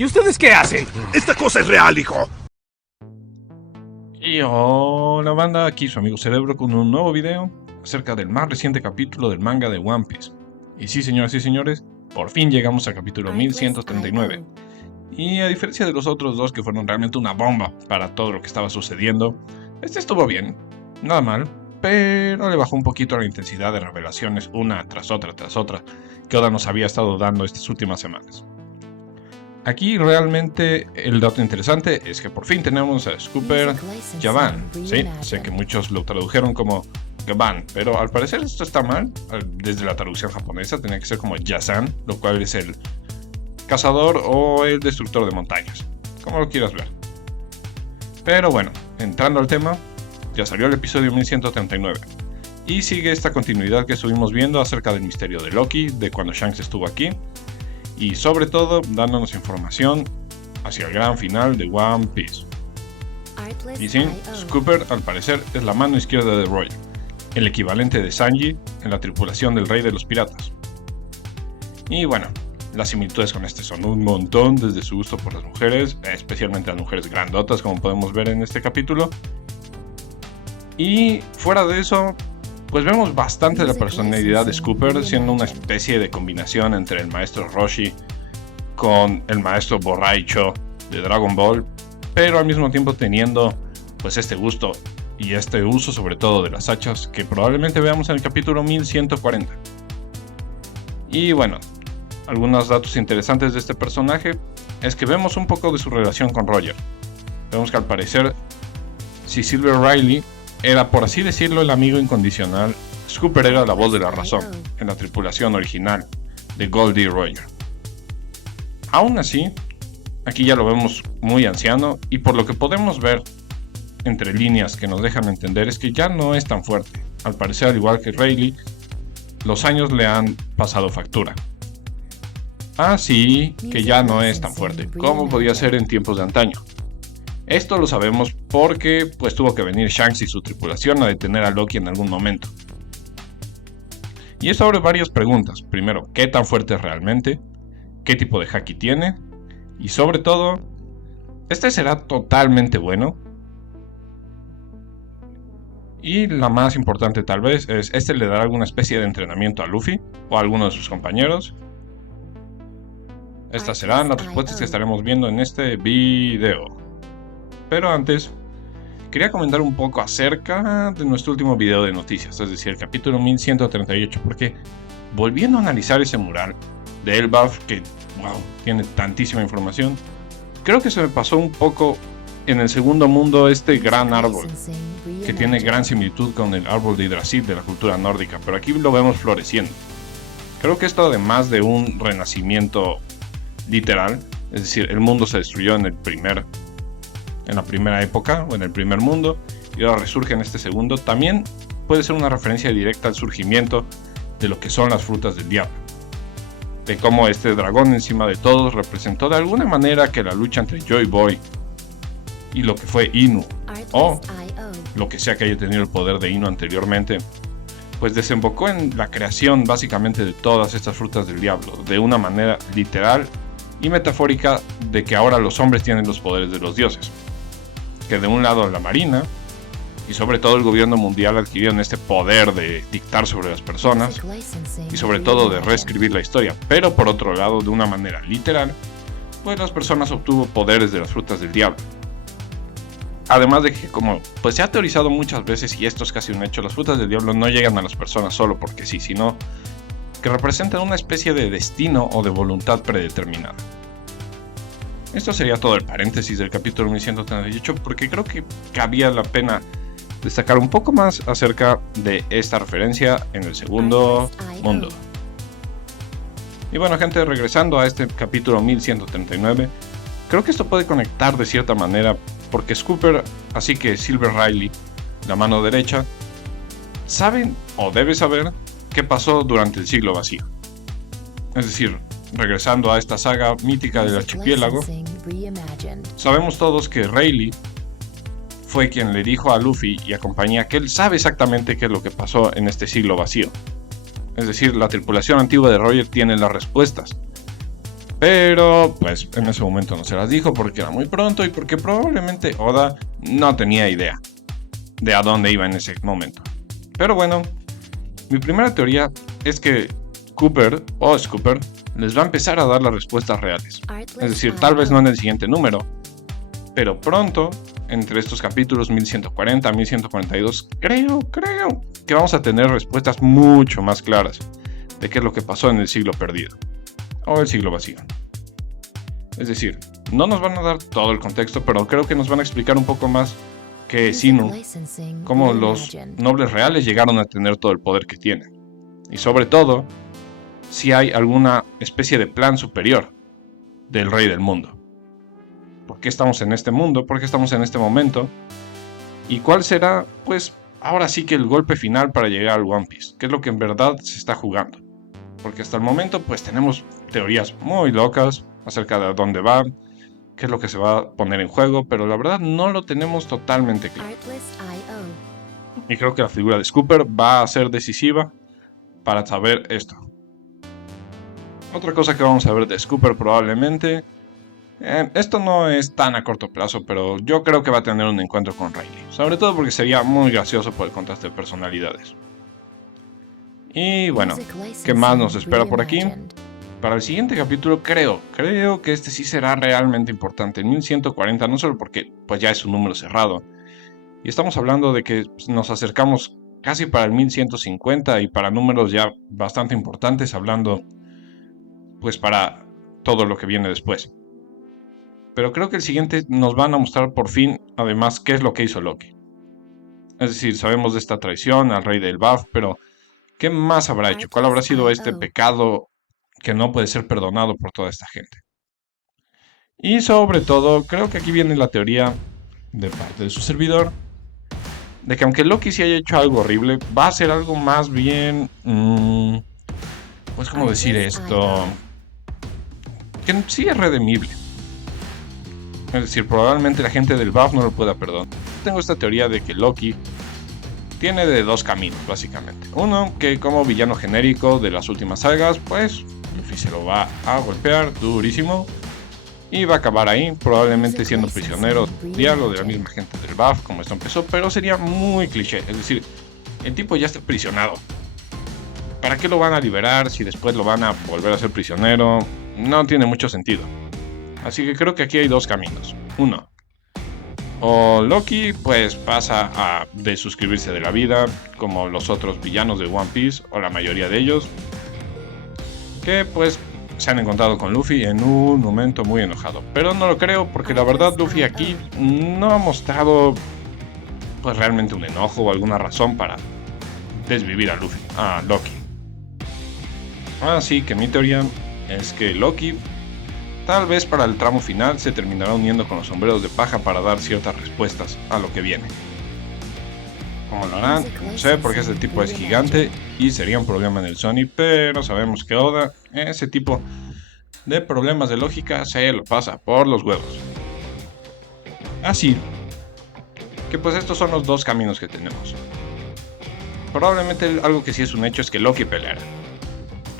¿Y ustedes qué hacen? ¡Esta cosa es real, hijo! Y hola banda, aquí su amigo Cerebro con un nuevo video acerca del más reciente capítulo del manga de One Piece. Y sí, señoras y señores, por fin llegamos al capítulo 1139. Y a diferencia de los otros dos que fueron realmente una bomba para todo lo que estaba sucediendo, este estuvo bien, nada mal, pero le bajó un poquito la intensidad de revelaciones una tras otra, que Oda nos había estado dando estas últimas semanas. Aquí realmente el dato interesante es que por fin tenemos a Scooper Javan. Sí, sé que muchos lo tradujeron como Gavan, pero al parecer esto está mal. Desde la traducción japonesa tenía que ser como Yazan, lo cual es el cazador o el destructor de montañas, como lo quieras ver. Pero bueno, entrando al tema, ya salió el episodio 1139 y sigue esta continuidad que estuvimos viendo acerca del misterio de Loki, de cuando Shanks estuvo aquí, y sobre todo dándonos información hacia el gran final de One Piece. Y sí, Scooper al parecer es la mano izquierda de Roger, el equivalente de Sanji en la tripulación del Rey de los Piratas. Y bueno, las similitudes con este son un montón, desde su gusto por las mujeres, especialmente las mujeres grandotas como podemos ver en este capítulo. Y fuera de eso, pues vemos bastante de la personalidad de Scooper, siendo una especie de combinación entre el maestro Roshi con el maestro Borraicho de Dragon Ball, pero al mismo tiempo teniendo pues este gusto y este uso sobre todo de las hachas que probablemente veamos en el capítulo 1140. Y bueno, algunos datos interesantes de este personaje es que vemos un poco de su relación con Roger. Vemos que al parecer, si Silver Riley era, por así decirlo, el amigo incondicional, Scooper era la voz de la razón en la tripulación original de Goldie Roger. Aún así, aquí ya lo vemos muy anciano y por lo que podemos ver entre líneas que nos dejan entender es que ya no es tan fuerte. Al parecer, al igual que Rayleigh, los años le han pasado factura. Así que ya no es tan fuerte como podía ser en tiempos de antaño. Esto lo sabemos porque pues tuvo que venir Shanks y su tripulación a detener a Loki en algún momento. Y esto abre varias preguntas. Primero, ¿qué tan fuerte es realmente? ¿Qué tipo de haki tiene? Y sobre todo, ¿este será totalmente bueno? Y la más importante tal vez es, ¿este le dará alguna especie de entrenamiento a Luffy o a alguno de sus compañeros? Estas serán las respuestas que estaremos viendo en este video. Pero antes, quería comentar un poco acerca de nuestro último video de noticias, es decir, el capítulo 1138, porque volviendo a analizar ese mural de Elbaf, que wow, tiene tantísima información, creo que se me pasó un poco en el segundo mundo este gran árbol, que tiene gran similitud con el árbol de Yggdrasil de la cultura nórdica, pero aquí lo vemos floreciendo. Creo que esto, además de un renacimiento literal, es decir, el mundo se destruyó en la primera época o en el primer mundo y ahora resurge en este segundo, también puede ser una referencia directa al surgimiento de lo que son las frutas del diablo, de cómo este dragón encima de todos representó de alguna manera que la lucha entre Joy Boy y lo que fue Inu, o lo que sea que haya tenido el poder de Inu anteriormente, pues desembocó en la creación básicamente de todas estas frutas del diablo, de una manera literal y metafórica de que ahora los hombres tienen los poderes de los dioses, que de un lado la marina y sobre todo el gobierno mundial adquirieron este poder de dictar sobre las personas y sobre todo de reescribir la historia, pero por otro lado, de una manera literal, pues las personas obtuvo poderes de las frutas del diablo. Además de que, como pues se ha teorizado muchas veces, y esto es casi un hecho, las frutas del diablo no llegan a las personas solo porque sí, sino que representan una especie de destino o de voluntad predeterminada. Esto sería todo el paréntesis del capítulo 1138, porque creo que cabía la pena destacar un poco más acerca de esta referencia en el segundo mundo. Y bueno, gente, regresando a este capítulo 1139, creo que esto puede conectar de cierta manera, porque Scooper, así que Silver Riley, la mano derecha, saben o debe saber qué pasó durante el siglo vacío. Es decir, regresando a esta saga mítica del archipiélago, sabemos todos que Rayleigh fue quien le dijo a Luffy y a compañía que él sabe exactamente qué es lo que pasó en este siglo vacío. Es decir, la tripulación antigua de Roger tiene las respuestas. Pero pues en ese momento no se las dijo porque era muy pronto y porque probablemente Oda no tenía idea de a dónde iba en ese momento. Pero bueno, mi primera teoría es que Cooper o Scooper les va a empezar a dar las respuestas reales. Es decir, tal vez no en el siguiente número, pero pronto, entre estos capítulos 1140, 1142, creo que vamos a tener respuestas mucho más claras de qué es lo que pasó en el siglo perdido o el siglo vacío. Es decir, no nos van a dar todo el contexto, pero creo que nos van a explicar un poco más que es Inu, cómo los nobles reales llegaron a tener todo el poder que tienen. Y sobre todo, si hay alguna especie de plan superior del rey del mundo. ¿Por qué estamos en este mundo? ¿Por qué estamos en este momento? ¿Y cuál será, pues, ahora sí que el golpe final para llegar al One Piece? ¿Qué es lo que en verdad se está jugando? Porque hasta el momento, pues, tenemos teorías muy locas acerca de dónde va, qué es lo que se va a poner en juego, pero la verdad no lo tenemos totalmente claro. Y creo que la figura de Scooper va a ser decisiva para saber esto. Otra cosa que vamos a ver de Scooper probablemente, esto no es tan a corto plazo, pero yo creo que va a tener un encuentro con Riley, sobre todo porque sería muy gracioso por el contraste de personalidades. Y bueno, ¿qué más nos espera por aquí? Para el siguiente capítulo creo que este sí será realmente importante, en 1140, no solo porque pues ya es un número cerrado, y estamos hablando de que nos acercamos casi para el 1150 y para números ya bastante importantes, hablando pues para todo lo que viene después. Pero creo que el siguiente nos van a mostrar por fin, además, qué es lo que hizo Loki. Es decir, sabemos de esta traición al rey del Baf, pero ¿qué más habrá hecho? ¿Cuál habrá sido este pecado que no puede ser perdonado por toda esta gente? Y sobre todo, creo que aquí viene la teoría de parte de su servidor, de que aunque Loki sí haya hecho algo horrible, va a ser algo más bien... pues, ¿cómo decir esto? Que sí es redimible. Es decir, probablemente la gente del BAF no lo pueda perdonar. Tengo esta teoría de que Loki tiene de dos caminos, básicamente. Uno, que como villano genérico de las últimas sagas, pues Luffy se lo va a golpear durísimo y va a acabar ahí, probablemente siendo prisionero diablo de la misma gente del BAF, como esto empezó, pero sería muy cliché. Es decir, el tipo ya está prisionado. ¿Para qué lo van a liberar si después lo van a volver a ser prisionero? No tiene mucho sentido. Así que creo que aquí hay dos caminos. Uno, o Loki pues pasa a desuscribirse de la vida, como los otros villanos de One Piece, o la mayoría de ellos, que pues se han encontrado con Luffy en un momento muy enojado. Pero no lo creo, porque la verdad Luffy aquí no ha mostrado pues realmente un enojo o alguna razón para desvivir a Loki. Así que mi teoría es que Loki tal vez para el tramo final se terminará uniendo con los sombreros de paja para dar ciertas respuestas a lo que viene. ¿Cómo lo harán? No sé, porque este tipo es gigante y sería un problema en el Sony, pero sabemos que Oda, ese tipo de problemas de lógica, se lo pasa por los huevos. Así que pues estos son los dos caminos que tenemos. Probablemente algo que sí es un hecho es que Loki peleará.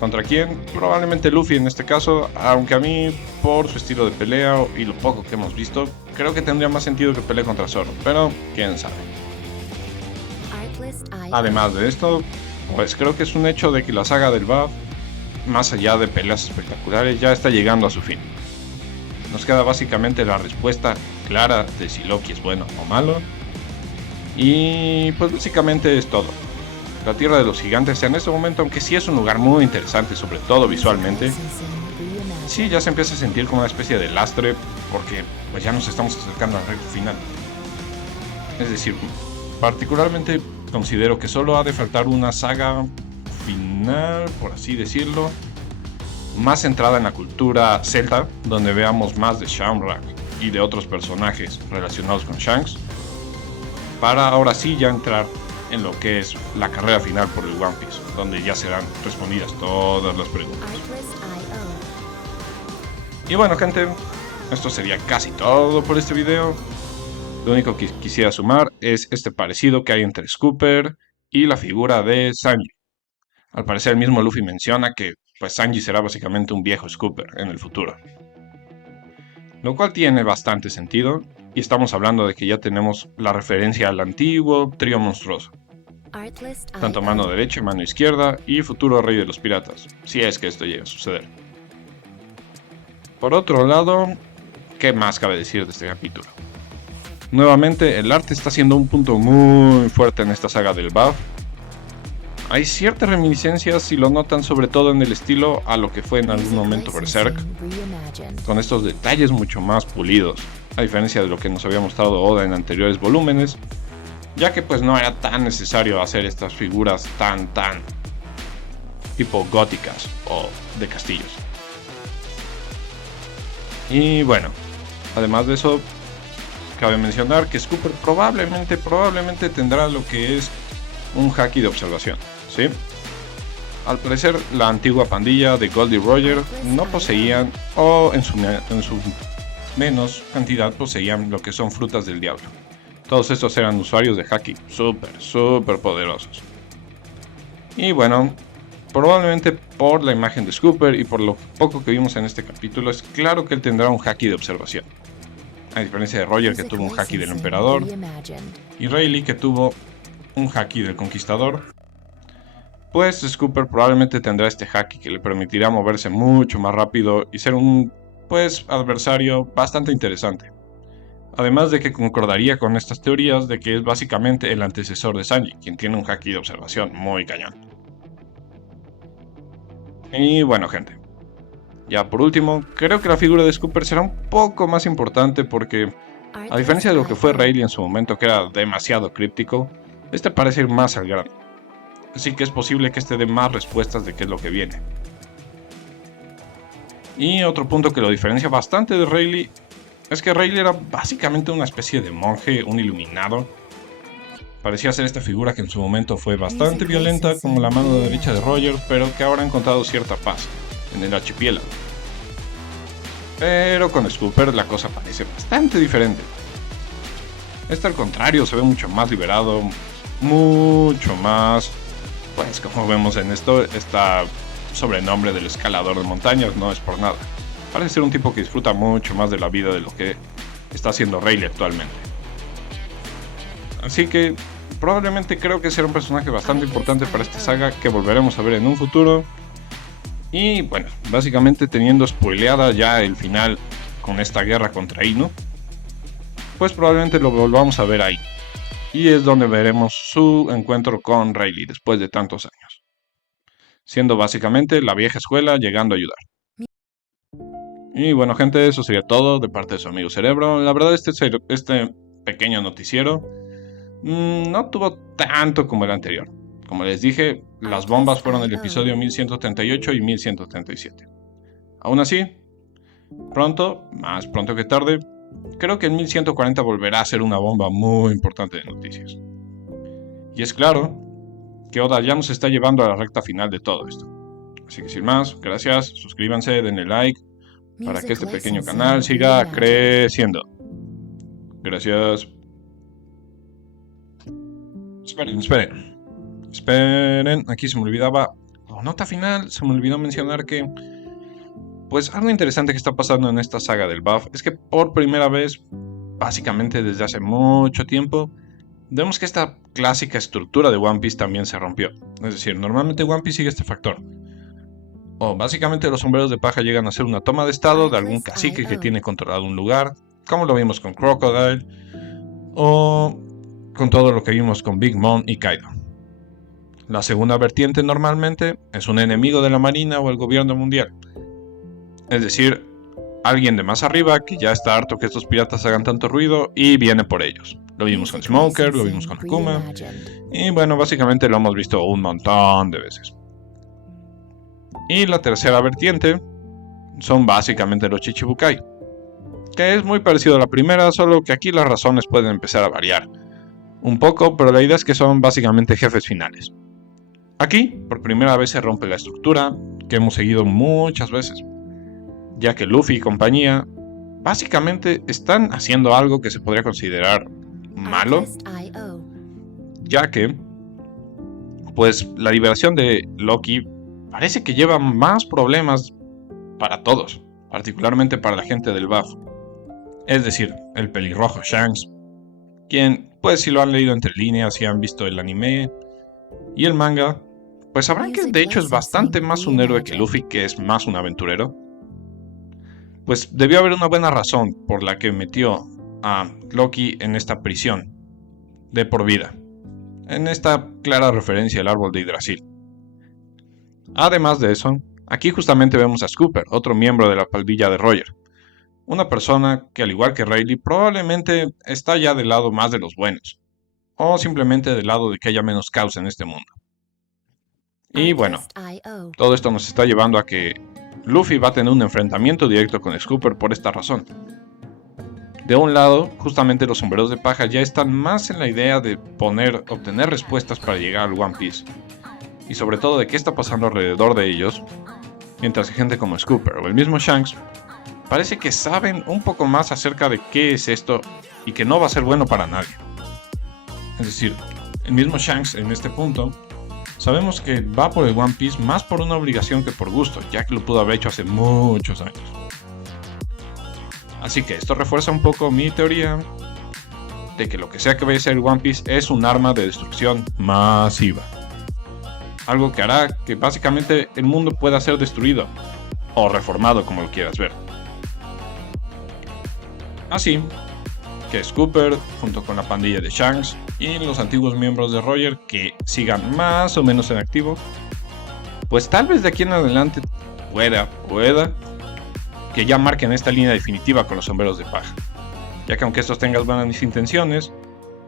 ¿Contra quién? Probablemente Luffy en este caso, aunque a mí, por su estilo de pelea y lo poco que hemos visto, creo que tendría más sentido que pelee contra Zoro, pero quién sabe. Además de esto, pues creo que es un hecho de que la saga del BAF, más allá de peleas espectaculares, ya está llegando a su fin. Nos queda básicamente la respuesta clara de si Loki es bueno o malo, y pues básicamente es todo. La Tierra de los Gigantes en este momento, aunque sí es un lugar muy interesante, sobre todo visualmente, sí ya se empieza a sentir como una especie de lastre, porque pues ya nos estamos acercando al recto final. Es decir, particularmente considero que solo ha de faltar una saga final, por así decirlo, más centrada en la cultura celta, donde veamos más de Shamrock y de otros personajes relacionados con Shanks, para ahora sí ya entrar en lo que es la carrera final por el One Piece, donde ya serán respondidas todas las preguntas. Y bueno, gente, esto sería casi todo por este video. Lo único que quisiera sumar es este parecido que hay entre Scooper y la figura de Sanji. Al parecer el mismo Luffy menciona que pues Sanji será básicamente un viejo Scooper en el futuro. Lo cual tiene bastante sentido, y estamos hablando de que ya tenemos la referencia al antiguo trío monstruoso. Tanto mano derecha, mano izquierda y futuro rey de los piratas, si es que esto llega a suceder. Por otro lado, ¿qué más cabe decir de este capítulo? Nuevamente, el arte está siendo un punto muy fuerte en esta saga del BAF. Hay ciertas reminiscencias, si lo notan, sobre todo en el estilo a lo que fue en algún momento Berserk, con estos detalles mucho más pulidos, a diferencia de lo que nos había mostrado Oda en anteriores volúmenes, ya que pues no era tan necesario hacer estas figuras tan tipo góticas o de castillos. Y bueno, además de eso, cabe mencionar que Scooper probablemente tendrá lo que es un haki de observación, ¿sí? Al parecer, la antigua pandilla de Goldie Roger no poseían, o en su menos cantidad poseían lo que son frutas del diablo. Todos estos eran usuarios de haki súper poderosos. Y bueno, probablemente por la imagen de Scooper y por lo poco que vimos en este capítulo, es claro que él tendrá un haki de observación. A diferencia de Roger, que tuvo un haki del emperador, y Rayleigh, que tuvo un haki del conquistador, pues Scooper probablemente tendrá este haki que le permitirá moverse mucho más rápido y ser un adversario bastante interesante. Además de que concordaría con estas teorías de que es básicamente el antecesor de Sanji, quien tiene un haki de observación muy cañón. Y bueno, gente, ya por último, creo que la figura de Scooper será un poco más importante porque, a diferencia de lo que fue Rayleigh en su momento, que era demasiado críptico, este parece ir más al grano. Así que es posible que este dé más respuestas de qué es lo que viene. Y otro punto que lo diferencia bastante de Rayleigh es que Rayleigh era básicamente una especie de monje, un iluminado. Parecía ser esta figura que en su momento fue bastante violenta como la mano derecha de Roger, pero que ahora ha encontrado cierta paz en el archipiélago. Pero con Scooper la cosa parece bastante diferente. Este al contrario se ve mucho más liberado, mucho más, pues como vemos en esto, está sobrenombre del escalador de montañas no es por nada. Parece ser un tipo que disfruta mucho más de la vida de lo que está haciendo Rayleigh actualmente. Así que probablemente creo que será un personaje bastante importante para esta saga que volveremos a ver en un futuro. Y bueno, básicamente teniendo spoileada ya el final con esta guerra contra Ino, pues probablemente lo volvamos a ver ahí. Y es donde veremos su encuentro con Rayleigh después de tantos años, siendo básicamente la vieja escuela llegando a ayudar. Y bueno, gente, eso sería todo de parte de su amigo Cerebro. La verdad, este pequeño noticiero no tuvo tanto como el anterior. Como les dije, las bombas fueron el episodio 1138 y 1137. Aún así, más pronto que tarde, creo que en 1140 volverá a ser una bomba muy importante de noticias. Y es claro que Oda ya nos está llevando a la recta final de todo esto. Así que sin más, gracias, suscríbanse, denle like, para que este pequeño canal siga creciendo. Gracias. Esperen, aquí se me olvidaba, como nota final, se me olvidó mencionar que, pues algo interesante que está pasando en esta saga del BAF es que por primera vez, básicamente desde hace mucho tiempo, vemos que esta clásica estructura de One Piece también se rompió. Es decir, normalmente One Piece sigue este factor. O básicamente los sombreros de paja llegan a ser una toma de estado de algún cacique que tiene controlado un lugar, como lo vimos con Crocodile, o con todo lo que vimos con Big Mom y Kaido. La segunda vertiente normalmente es un enemigo de la marina o el gobierno mundial. Es decir, alguien de más arriba que ya está harto que estos piratas hagan tanto ruido y viene por ellos. Lo vimos con Smoker, lo vimos con Akuma, y bueno, básicamente lo hemos visto un montón de veces. Y la tercera vertiente son básicamente los Chichibukai, que es muy parecido a la primera, solo que aquí las razones pueden empezar a variar un poco, pero la idea es que son básicamente jefes finales. Aquí, por primera vez se rompe la estructura que hemos seguido muchas veces, ya que Luffy y compañía básicamente están haciendo algo que se podría considerar malo, ya que pues la liberación de Loki parece que lleva más problemas para todos, particularmente para la gente del BAF. Es decir, el pelirrojo Shanks, quien, pues si lo han leído entre líneas y han visto el anime y el manga, pues sabrán que de hecho es bastante más un héroe que Luffy, que es más un aventurero. Pues debió haber una buena razón por la que metió a Loki en esta prisión de por vida, en esta clara referencia al árbol de Yggdrasil. Además de eso, aquí justamente vemos a Scooper, otro miembro de la pandilla de Roger, una persona que al igual que Rayleigh probablemente está ya del lado más de los buenos, o simplemente del lado de que haya menos caos en este mundo. Y bueno, todo esto nos está llevando a que Luffy va a tener un enfrentamiento directo con Scooper por esta razón. De un lado, justamente los sombreros de paja ya están más en la idea de obtener respuestas para llegar al One Piece, y sobre todo de qué está pasando alrededor de ellos, mientras que gente como Scooper o el mismo Shanks parece que saben un poco más acerca de qué es esto y que no va a ser bueno para nadie. Es decir, el mismo Shanks en este punto sabemos que va por el One Piece más por una obligación que por gusto, ya que lo pudo haber hecho hace muchos años. Así que esto refuerza un poco mi teoría de que lo que sea que vaya a ser el One Piece es un arma de destrucción masiva. Algo que hará que básicamente el mundo pueda ser destruido, o reformado como lo quieras ver. Así que Scooper, junto con la pandilla de Shanks y los antiguos miembros de Roger que sigan más o menos en activo, pues tal vez de aquí en adelante pueda que ya marquen esta línea definitiva con los sombreros de paja, ya que aunque estos tengan buenas intenciones,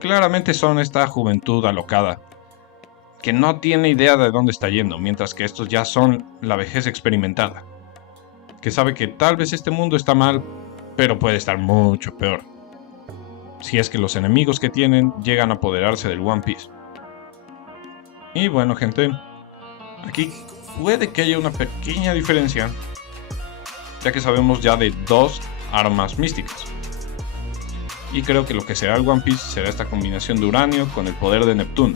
claramente son esta juventud alocada, que no tiene idea de dónde está yendo, mientras que estos ya son la vejez experimentada, que sabe que tal vez este mundo está mal, pero puede estar mucho peor, si es que los enemigos que tienen llegan a apoderarse del One Piece. Y bueno gente, aquí puede que haya una pequeña diferencia, ya que sabemos ya de dos armas místicas. Y creo que lo que será el One Piece será esta combinación de uranio con el poder de Neptuno.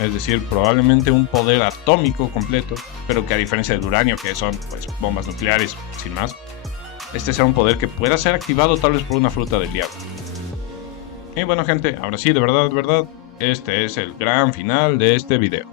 Es decir, probablemente un poder atómico completo, pero que a diferencia del uranio, que son pues bombas nucleares sin más, este será un poder que pueda ser activado tal vez por una fruta del diablo. Y bueno gente, ahora sí, de verdad, este es el gran final de este video.